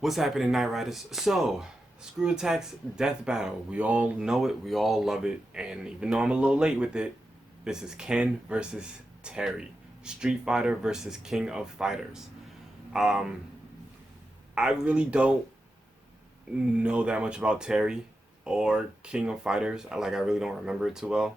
What's happening, Night Riders? So, Screw Attack's Death Battle. We all know it, we all love it, and even though I'm a little late with it, this is Ken versus Terry. Street Fighter versus King of Fighters. Um, I really don't know that much about Terry or King of Fighters. I really don't remember it too well.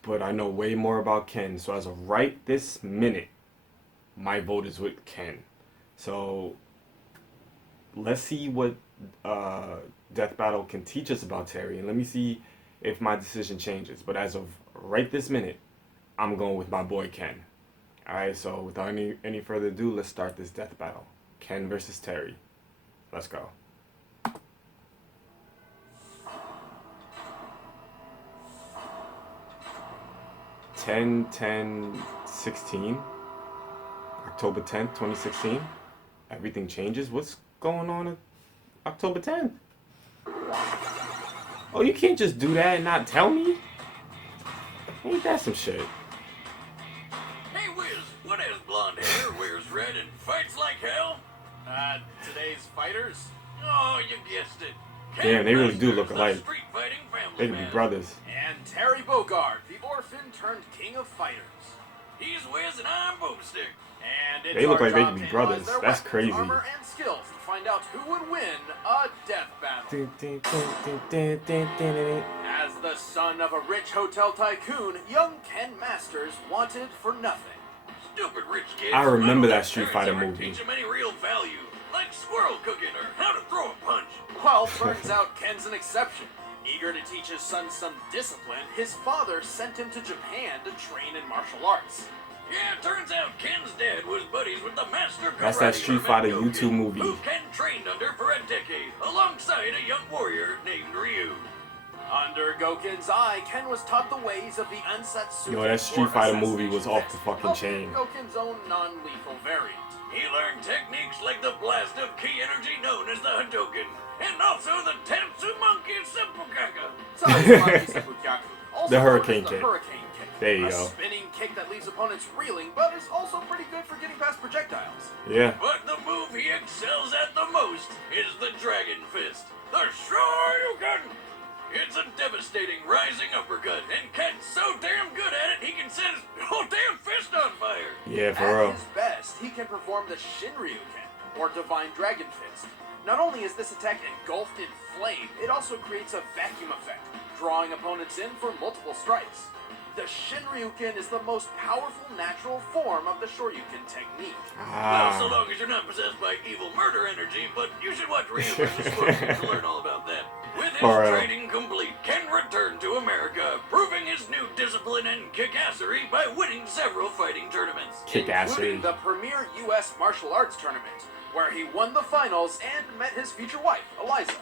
But I know way more about Ken. So as of right this minute, my vote is with Ken. So let's see what Death Battle can teach us about Terry, and let me see if my decision changes. But as of right this minute, I'm going with my boy Ken. All right. So without any further ado, let's start this Death Battle. Ken versus Terry. Let's go. 10/10/16, October 10th, 2016. Everything changes. What's going on at October 10th? Oh, you can't just do that and not tell me? Ain't that some shit? Hey, Wiz, what has blonde hair, wears red, and fights like hell? Today's fighters? Oh, you guessed it. Damn, they really do look Masters, alike. the street fighting family They could be man. brothers. And Terry Bogard, the orphan turned king of fighters. He's Wiz and I'm Boomstick. And it's They look our like they job could be to brothers. analyze their That's weapons, crazy. armor, and skills to find out who would win a death battle. As the son of a rich hotel tycoon, young Ken Masters wanted for nothing. Stupid rich kids. I remember don't that let Street parents Fighter ever movie. Teach them any real value, like squirrel cooking or how to throw a punch. Well, turns out Ken's an exception. Eager to teach his son some discipline, his father sent him to Japan to train in martial arts. Yeah, turns out Ken's dad was buddies with the master That's that karate Street hermit Fighter Goku, YouTube movie. who Ken trained under for a decade, alongside a young warrior named Ryu. Under Goken's eye, Ken was taught the ways of the Ansatsu. Yo, that Street Fighter movie was off the fucking chain. Goken's own non-lethal variant. He learned techniques like the blast of ki energy known as the Hadouken, and also the Tatsumaki Seppuku. Tatsumaki Seppuku, also The known hurricane as kick. Hurricane kick. There you a go. spinning kick that leaves opponents reeling, but is also pretty good for getting past projectiles. Yeah. But the move he excels at the most is the Dragon Fist, the Shoryuken. It's a devastating rising uppercut, and Ken's so damn good at it he can set his whole damn fist on fire. Yeah, for At real. his best, he can perform the Shinryuken, or Divine Dragon Fist. Not only is this attack engulfed in flame, it also creates a vacuum effect, drawing opponents in for multiple strikes. The Shinryuken is the most powerful natural form of the Shoryuken technique. Well, so Ah. long as you're not possessed by evil murder energy, but you should watch Ryu vs. Scorpion to learn all about that. With his For real. training complete, Ken returned to America, proving his new discipline and kickassery by winning several fighting tournaments. Including Kickassery. the premier U.S. martial arts tournament, where he won the finals and met his future wife, Eliza.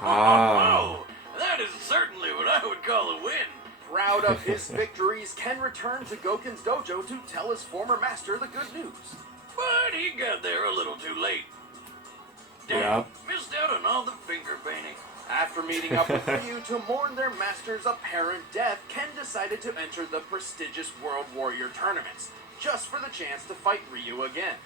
Ah. Oh, that is certainly what I would call a win. Proud of his victories, Ken returned to Goken's dojo to tell his former master the good news. But he got there a little too late. Damn, Yeah. missed out on all the finger painting. After meeting up with Ryu to mourn their master's apparent death, Ken decided to enter the prestigious World Warrior tournaments, just for the chance to fight Ryu again.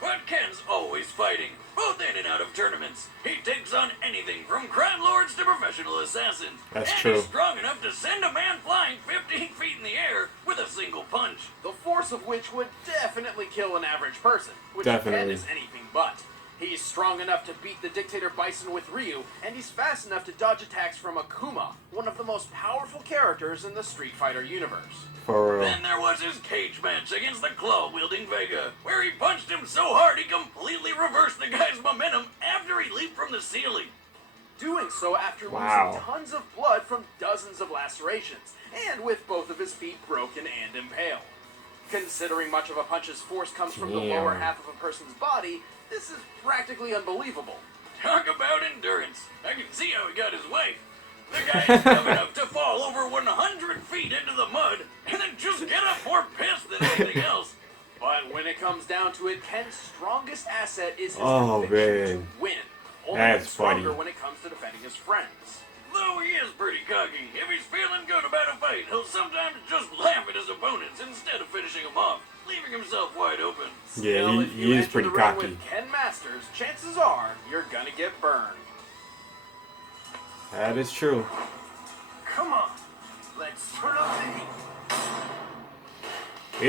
But Ken's always fighting, both in and out of tournaments. He takes on anything from crime lords to professional assassins. That's and true. he's strong enough to send a man flying 15 feet in the air with a single punch. The force of which would definitely kill an average person, which Definitely. Ken is anything but. He's strong enough to beat the Dictator Bison with Ryu, and he's fast enough to dodge attacks from Akuma, one of the most powerful characters in the Street Fighter universe. For real. Then there was his cage match against the claw-wielding Vega, where he punched him so hard he completely reversed the guy's momentum after he leaped from the ceiling. Doing so after Wow. losing tons of blood from dozens of lacerations, and with both of his feet broken and impaled. Considering much of a punch's force comes from the Damn. lower half of a person's body, this is practically unbelievable. Talk about endurance. I can see how he got his way. The guy is dumb enough to fall over 100 feet into the mud and then just get up more pissed than anything else. But when it comes down to it, Ken's strongest asset is his Oh, conviction man. to win. Only That's gets stronger funny. when it comes to defending his friends. Though he is pretty cocky, if he's feeling good about a fight, he'll sometimes just laugh at his opponents instead of finishing them off, leaving himself wide open. Yeah, Still, if he you is enter pretty the ring cocky. with Ken Masters, chances chances are you're gonna get burned. That is true. Come on, let's turn up the heat.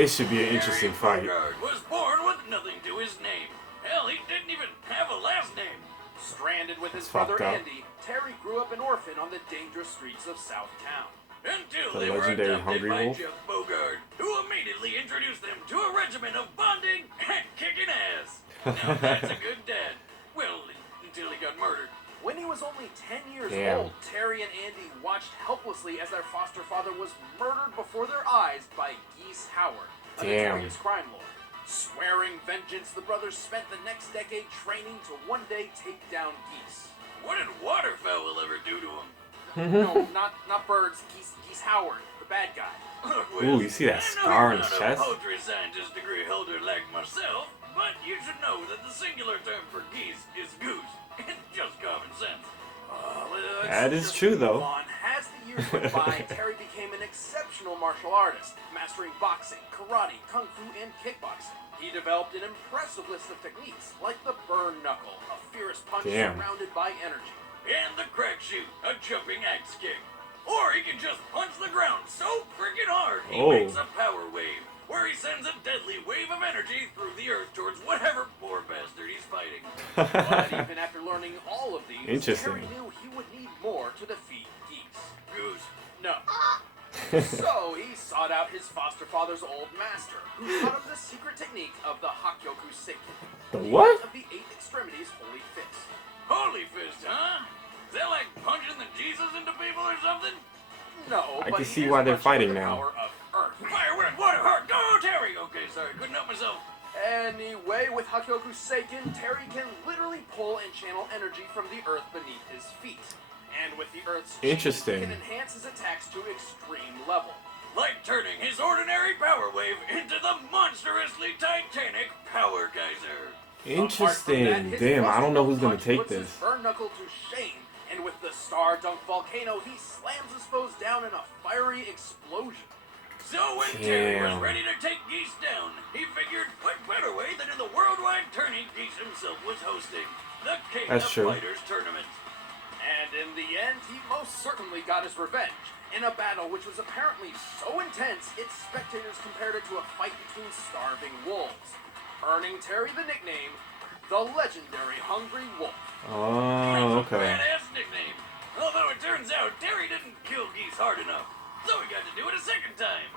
It should be an interesting Terry fight. Bogard was born with nothing to his name. Hell, he didn't even have a last name. Stranded with his It's brother fucked up. Andy, Terry grew up an orphan on the dangerous streets of Southtown. Until The they were legendary adopted Hungry by Wolf? Jeff Bogard, who immediately introduced them to a regimen of bonding and kicking ass. Now that's a good dad. Well, until he got murdered. When he was only 10 years Damn. old, Terry and Andy watched helplessly as their foster father was murdered before their eyes by Geese Howard, a Damn. notorious crime lord. Swearing vengeance, the brothers spent the next decade training to one day take down Geese. What did waterfowl ever do to him? No, not birds. Geese Howard, the bad guy. Ooh, you see that I know scar you're on his not chest? a poultry scientist degree holder like myself, but you should know that the singular term for geese is goose. It's just common sense. Let's That is just true, move though. on. As the years went by, Terry became an exceptional martial artist, mastering boxing, karate, kung fu, and kickboxing. He developed an impressive list of techniques, like the burn knuckle, a fierce punch Damn. surrounded by energy. And the crack shoot, a jumping axe kick. Or he can just punch the ground so freaking hard he Oh. makes a power wave, where he sends a deadly wave of energy through the earth towards whatever poor bastard he's fighting. But even after learning all of these, Interesting. Terry knew he would need more to defeat Geese. Goose. No. So he sought out his foster father's old master, who taught him the secret technique of the Hakyoku Seiken. The what? Of the eight extremities holy fist. Holy fist, huh? Is that like punching the Jesus into people or something? No, I but can see here's why they're much fighting of the now. power of Earth. Fire, wind, water, heart, go, Terry! Okay, sorry, couldn't help myself. Anyway, with Hakyoku Seiken, Terry can literally pull and channel energy from the earth beneath his feet. And with the earth's chi, Interesting. he can enhance his attacks to extreme level. Like turning his ordinary power wave into the monstrously titanic power geyser. Interesting. Damn, I don't know who's gonna take puts his this. burn knuckle to shame, and with the Star Dunk volcano, he slams his foes down in a fiery explosion. So when Terry was Damn. ready to take Geese down, he figured what better way than in the worldwide tourney Geese himself was hosting, the King That's of true. Fighters tournament. And in the end, he most certainly got his revenge, in a battle which was apparently so intense, its spectators compared it to a fight between starving wolves, earning Terry the nickname, the legendary Hungry Wolf. Oh, That's a okay. badass nickname. Although it turns out Terry didn't kill Geese hard enough, so he got to do it a second time.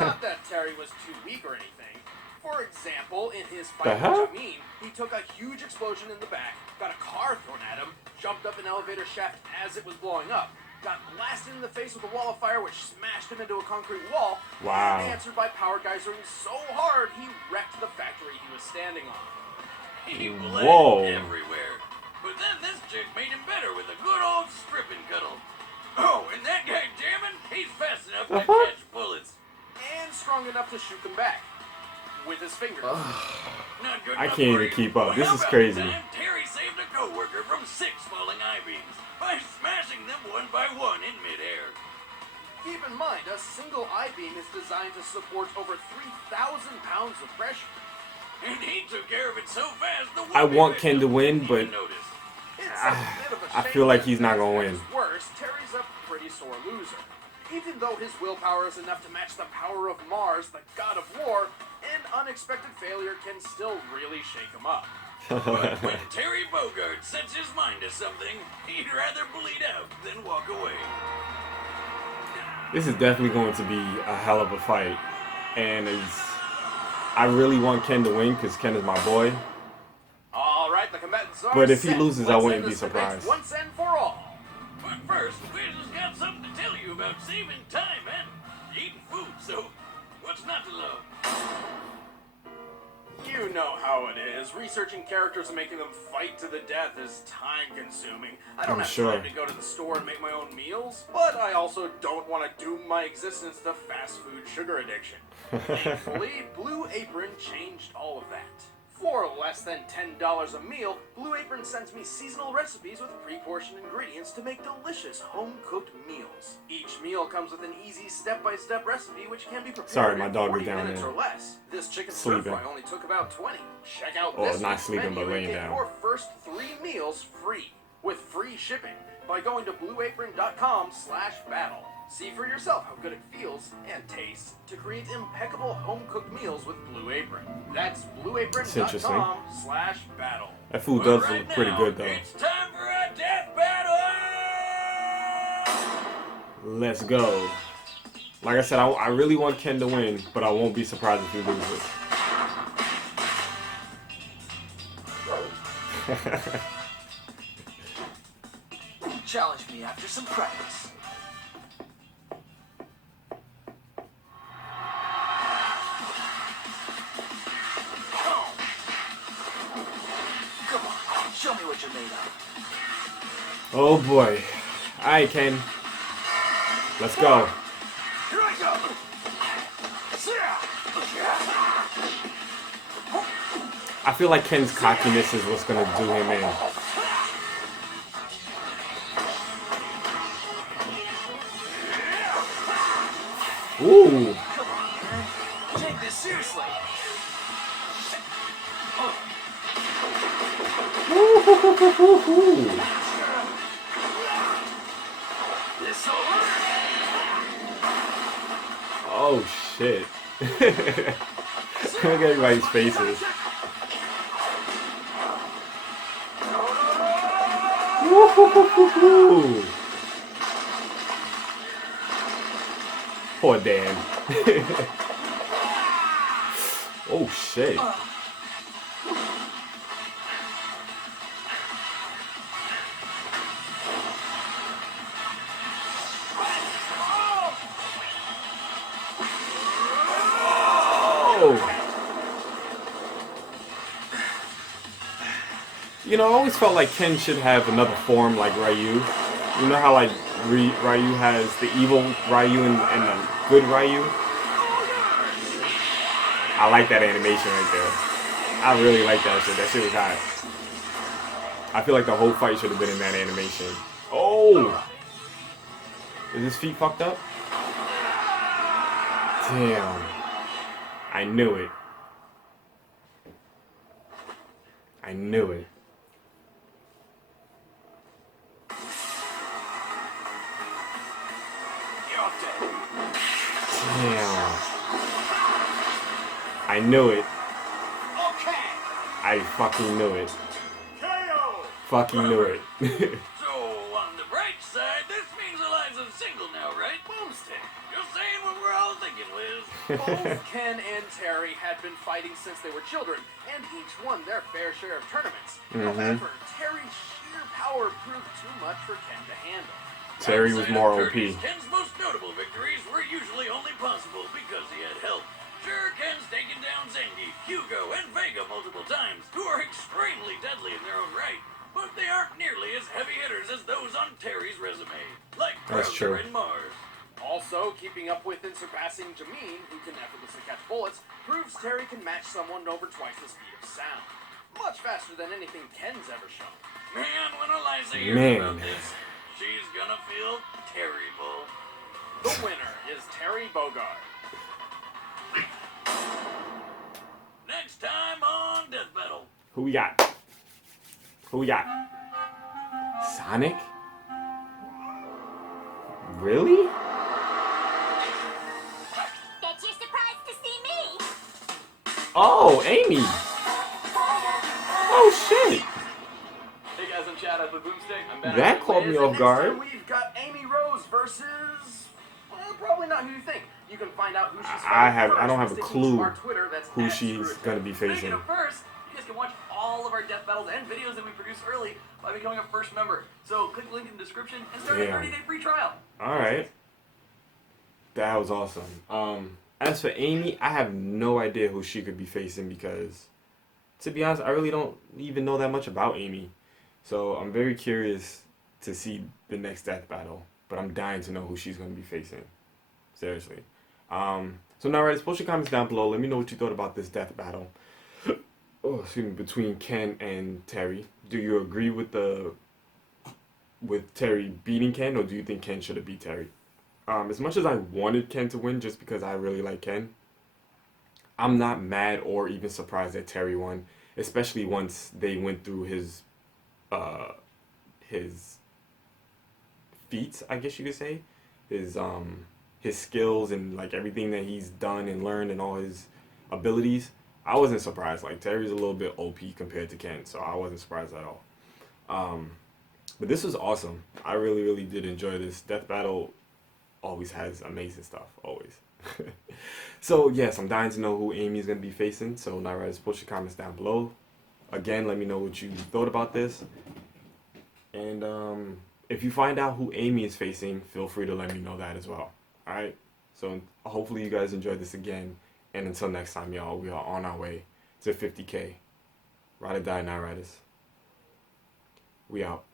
Not that Terry was too weak or anything. For example, in his The fight hell? with Jamin, he took a huge explosion in the back, got a car thrown at him, jumped up an elevator shaft as it was blowing up, got blasted in the face with a wall of fire which smashed him into a concrete wall, Wow. and answered by power geysering so hard he wrecked the factory he was standing on. He bled Whoa. everywhere. But then this chick made him better with a good old strip and cuddle. Oh, and that guy jamming, he's fast enough to Uh-huh. catch bullets. And strong enough to shoot them back. With his fingers. Not good I enough can't for even you? keep up. Well, This how is about crazy. the time Terry saved a coworker from 6 falling I-beams by smashing them one by one in midair. Keep in mind, a single I-beam is designed to support over 3,000 pounds of pressure. And he took care of it so fast, the I would-be want Ken to victim win, didn't but even notice. It's a bit of a I shame feel like that he's not gonna as win. Worse, Terry's a pretty sore loser. Even though his willpower is enough to match the power of Mars, the god of war, an unexpected failure can still really shake him up. But when Terry Bogard sets his mind to something, he'd rather bleed out than walk away. This is definitely going to be a hell of a fight. And I really want Ken to win because Ken is my boy. All right, the combatants are But if he set. loses, I Let's wouldn't end be this debate surprised. Once and for all. But first, we just got something to tell you about saving time and eating food, so what's not to love? You know how it is. Researching characters and making them fight to the death is time-consuming. I don't I'm have sure. time to go to the store and make my own meals, but I also don't want to doom my existence to fast food sugar addiction. Thankfully, Blue Apron changed all of that. For less than $10 a meal, Blue Apron sends me seasonal recipes with pre-portioned ingredients to make delicious home-cooked meals. Each meal comes with an easy step-by-step recipe which can be prepared Sorry, my in dog 40 is down minutes there. or less. This chicken stir Sleeping. fry only took about 20. Check out Oh, this not week's sleeping, menu but and laying get down. your first 3 meals free with free shipping by going to blueapron.com/battle. See for yourself how good it feels and tastes to create impeccable home-cooked meals with Blue Apron. That's interesting. blueapron.com/battle. That food But does right look pretty now, good, though. It's time for a death battle! Let's go. Like I said, I really want Ken to win, but I won't be surprised if he loses. Challenge me after some practice. Come on, show me what you're made of. Oh boy. Alright, Ken. Let's go. Here I go. I feel like Ken's cockiness is what's gonna do him in. Ooh. Come on, man. Take this seriously. Ooh. This over. Oh shit. Look at everybody's faces. Ooh. Poor Dan. Oh shit. Oh. You know, I always felt like Ken should have another form like Ryu. You know how like Ryu has the evil Ryu and the good Ryu? I like that animation right there. I really like that shit. That shit was hot. I feel like the whole fight should have been in that animation. Oh! Is his feet fucked up? Damn. I knew it. I knew it. Damn. I knew it. Okay. I fucking knew it. KO. Fucking knew it. So, on the bright side, this means Eliza's single now, right? Boomstick. Just saying what we're all thinking, Liz. Both Ken and Terry had been fighting since they were children, and each won their fair share of tournaments. However, Terry's sheer power proved too much for Ken to handle. Terry was more OP. Ken's most notable victories were usually only possible because he had help. Sure, Ken's taken down Zangief, Hugo, and Vega multiple times, who are extremely deadly in their own right, but they aren't nearly as heavy hitters as those on Terry's resume, like That's Krauser true. and Mars. Also, keeping up with and surpassing Jameen, who can effortlessly catch bullets, proves Terry can match someone over twice the speed of sound. Much faster than anything Ken's ever shown. Man, when Eliza hears Man. about this, she's gonna feel terrible. The winner is Terry Bogard. Next time on Death Battle. Who we got? Who we got? Sonic? Really? Bet you're surprised to see me. Oh, Amy. Oh shit. Hey guys, I'm Chad at the Boomstick. I'm Ben. That caught me off Next guard. time we've got Amy Rose versus... Well, probably not who you think. You can find out who she's I don't have a first by sticking clue to our Twitter. That's who at she's Screw It gonna Tech. be Speaking facing. of first, you guys can watch all of our death battles and videos that we produce early by becoming a first member. So click the link in the description and start a Damn. 30-day free trial. All right. That was awesome. As for Amy, I have no idea who she could be facing because, to be honest, I really don't even know that much about Amy. So I'm very curious to see the next death battle, but I'm dying to know who she's going to be facing. Seriously. So now, right, post your comments down below. Let me know what you thought about this death battle. between Ken and Terry. Do you agree with Terry beating Ken, or do you think Ken should have beat Terry? As much as I wanted Ken to win, just because I really like Ken, I'm not mad or even surprised that Terry won, especially once they went through his feats, I guess you could say, his skills and like everything that he's done and learned and all his abilities. I wasn't surprised. Like Terry's a little bit OP compared to Ken, so I wasn't surprised at all. But this was awesome. I really, really did enjoy this. Death Battle always has amazing stuff, always. So yes, I'm dying to know who Amy's gonna be facing. So Knight Riders, post your comments down below. Again, let me know what you thought about this. And if you find out who Amy is facing, feel free to let me know that as well. Alright? So hopefully you guys enjoyed this again. And until next time, y'all, we are on our way to 50K. Ride or die, Knight Riders. We out.